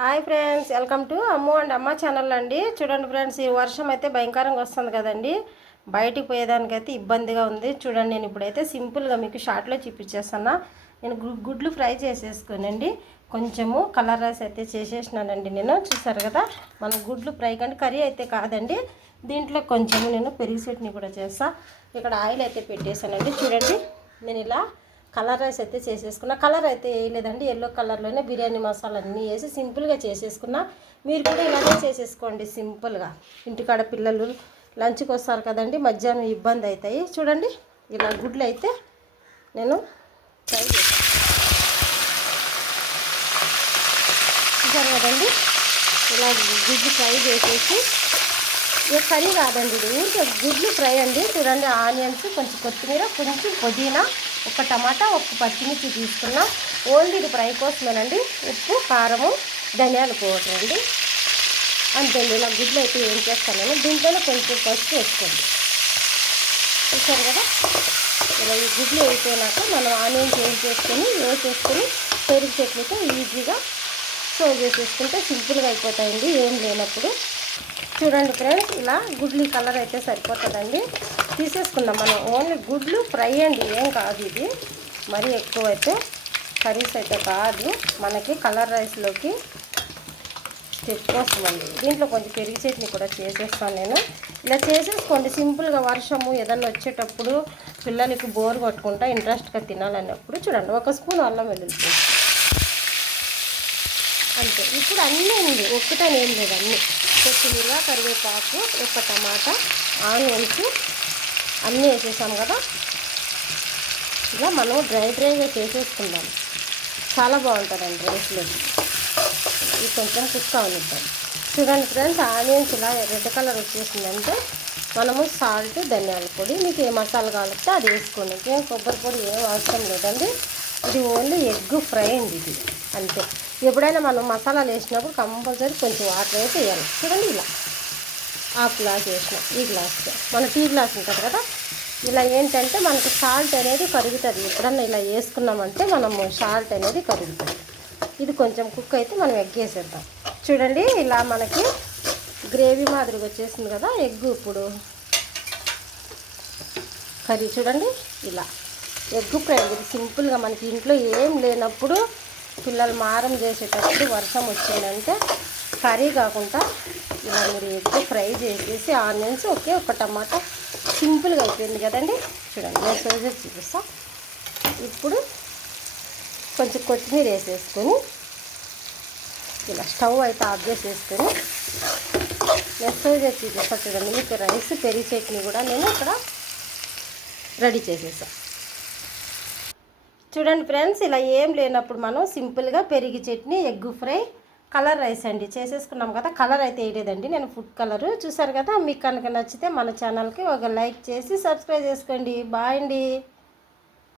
Hi friends, welcome to Ammu and అమ్మ channel అండి. చూడండి ఫ్రెండ్స్, ఈ వర్షం అయితే భయంకరంగా వస్తుంది కదండి. బయటికి పోయేదానికైతే ఇబ్బందిగా ఉంది. చూడండి, నేను ఇప్పుడైతే సింపుల్గా మీకు షార్ట్లో చూపించేస్తాను. నేను గుడ్లు ఫ్రై చేసేసుకోనండి, కొంచెము కలర్ రైస్ అయితే చేసేసినానండి. నేను చూసారు కదా, మన గుడ్లు ఫ్రై కంటే కర్రీ అయితే కాదండి. దీంట్లో కొంచెము నేను పెరుగు చట్నీ కూడా చేస్తాను. ఇక్కడ ఆయిల్ అయితే పెట్టేశానండి. చూడండి, నేను ఇలా కలర్ రైస్ అయితే చేసేసుకున్నా. కలర్ అయితే వేయలేదండి, ఎల్లో కలర్లోనే బిర్యానీ మసాలా అన్నీ వేసి సింపుల్గా చేసేసుకున్నా. మీరు కూడా ఇలాగే చేసేసుకోండి సింపుల్గా. ఇంటికాడ పిల్లలు లంచ్కి వస్తారు కదండి, మధ్యాహ్నం ఇబ్బంది అవుతాయి. చూడండి, ఇలా గుడ్లు అయితే నేను ఫ్రై చేస్తాను. చూసారు కదండి, ఇలా గుడ్లు ఫ్రై చేసేసి, ఇక కర్రీ కాదండి, ఇది ఊరికే గుడ్లు ఫ్రై అండి. చూడండి, ఆనియన్స్, కొంచెం కొత్తిమీర, కొంచెం పుదీనా, ఒక టమాటా, ఒక పచ్చిమిర్చి తీసుకున్నా. ఓన్లీ ఇది ఫ్రై కోసమేనండి. ఉప్పు, కారము, ధనియాల పౌడర్ అండి, అంతే. ఇలా గుడ్లు అయితే ఏం చేస్తాను, దీంట్లోనే కొంచెం పసుపు వేసుకోండి. చూసారు కదా, ఇలా ఈ గుడ్లు వేసినాక మనం ఆనియన్స్ వేసేసుకొని పెరుగు చట్నీతో ఈజీగా సర్వ్ చేసేసుకుంటే సింపుల్గా అయిపోతాయండి, ఏం లేనప్పుడు. చూడండి ఫ్రెండ్స్, ఇలా గుడ్లు కలర్ అయితే సరిపోతుందండి. తీసేసుకుందాం మనం. ఓన్లీ గుడ్లు ఫ్రై అండి, ఏం కాదు ఇది. మరీ ఎక్కువ అయితే కర్రీస్ అయితే కాదు, మనకి కలర్ రైస్లోకి స్టెప్ కోసమండి. దీంట్లో కొంచెం పెరుగు చట్నీ కూడా చేసేస్తాను నేను. ఇలా చేసేసుకోండి సింపుల్గా. వర్షము ఏదన్నా వచ్చేటప్పుడు పిల్లలకి బోర్ కొట్టుకుంటా ఇంట్రెస్ట్గా తినాలన్నప్పుడు చూడండి, ఒక స్పూన్ అల్లం వెల్లుల్లి పేస్ట్ అంతే. ఇప్పుడు అన్నీ ఉంది, ఒక్కటని ఏం లేదు, అన్నీ. కొత్తిమీర, కరివేపాకు, ఒక టమాటా, ఆనియన్స్ అన్నీ వేసేసాం కదా. ఇలా మనం డ్రైగా చేసేసుకుందాం, చాలా బాగుంటుందండి రైస్లో. ఇది కొంచెం కుక్ అవనిద్దాం. చూడండి ఫ్రెండ్స్, ఆనియన్స్ ఇలా రెడ్ కలర్ వచ్చేసిందంటే మనము సాల్ట్, ధనియాల పొడి, మీకు ఏ మసాలా కావాలంటే అది వేసుకోండి. ఇంకేం కొబ్బరి పొడి ఏం అవసరం లేదండి. ఇది ఓన్లీ ఎగ్ ఫ్రై అండి, ఇది అంతే. ఎప్పుడైనా మనం మసాలాలు వేసినప్పుడు కంపల్సరీ కొంచెం వాటర్ అయితే వేయాలి. చూడండి, ఇలా హాఫ్ గ్లాస్ వేసినాం, ఈ గ్లాస్తో మన టీ గ్లాస్ ఉంటుంది కదా. ఇలా ఏంటంటే మనకు సాల్ట్ అనేది కరుగుతుంది. ఎప్పుడన్నా ఇలా వేసుకున్నామంటే మనము సాల్ట్ అనేది కరుగుతుంది. ఇది కొంచెం కుక్ అయితే మనం ఎగ్ వేసేద్దాం. చూడండి, ఇలా మనకి గ్రేవీ మాదిరిగా వచ్చేసింది కదా ఎగ్. ఇప్పుడు కర్రీ చూడండి, ఇలా ఎగ్ ఫ్రై. ఇది సింపుల్గా మనకి ఇంట్లో ఏం లేనప్పుడు, పిల్లలు మారం చేసేటప్పుడు వర్షం వచ్చిందంటే కర్రీ కాకుండా ఇలా మీరు ఎగ్ ఫ్రై చేసేసి ఆనియన్స్ ఒక టమాటా, సింపుల్గా అయిపోయింది కదండి. చూడండి, నేను సోజెస్ చూపిస్తాను. ఇప్పుడు కొంచెం కొత్తిమీర వేసేసుకొని ఇలా స్టవ్ అయితే ఆఫ్ చేసేసుకొని నేను సోజెస్ చూపిస్తాను. చూడండి, మీకు రైస్ పెరుగు చట్నీ కూడా నేను ఇక్కడ రెడీ చేసేసాను. చూడండి ఫ్రెండ్స్, ఇలా ఏం లేనప్పుడు మనం సింపుల్గా పెరుగు chutney, egg fry, colour rice అండి చేసేసుకున్నాం కదా. కలర్ అయితే వేయలేదండి నేను, ఫుడ్ కలరు. చూసారు కదా, మీకు కనుక నచ్చితే మన ఛానల్కి ఒక లైక్ చేసి సబ్స్క్రైబ్ చేసుకోండి. బాయ్ అండి.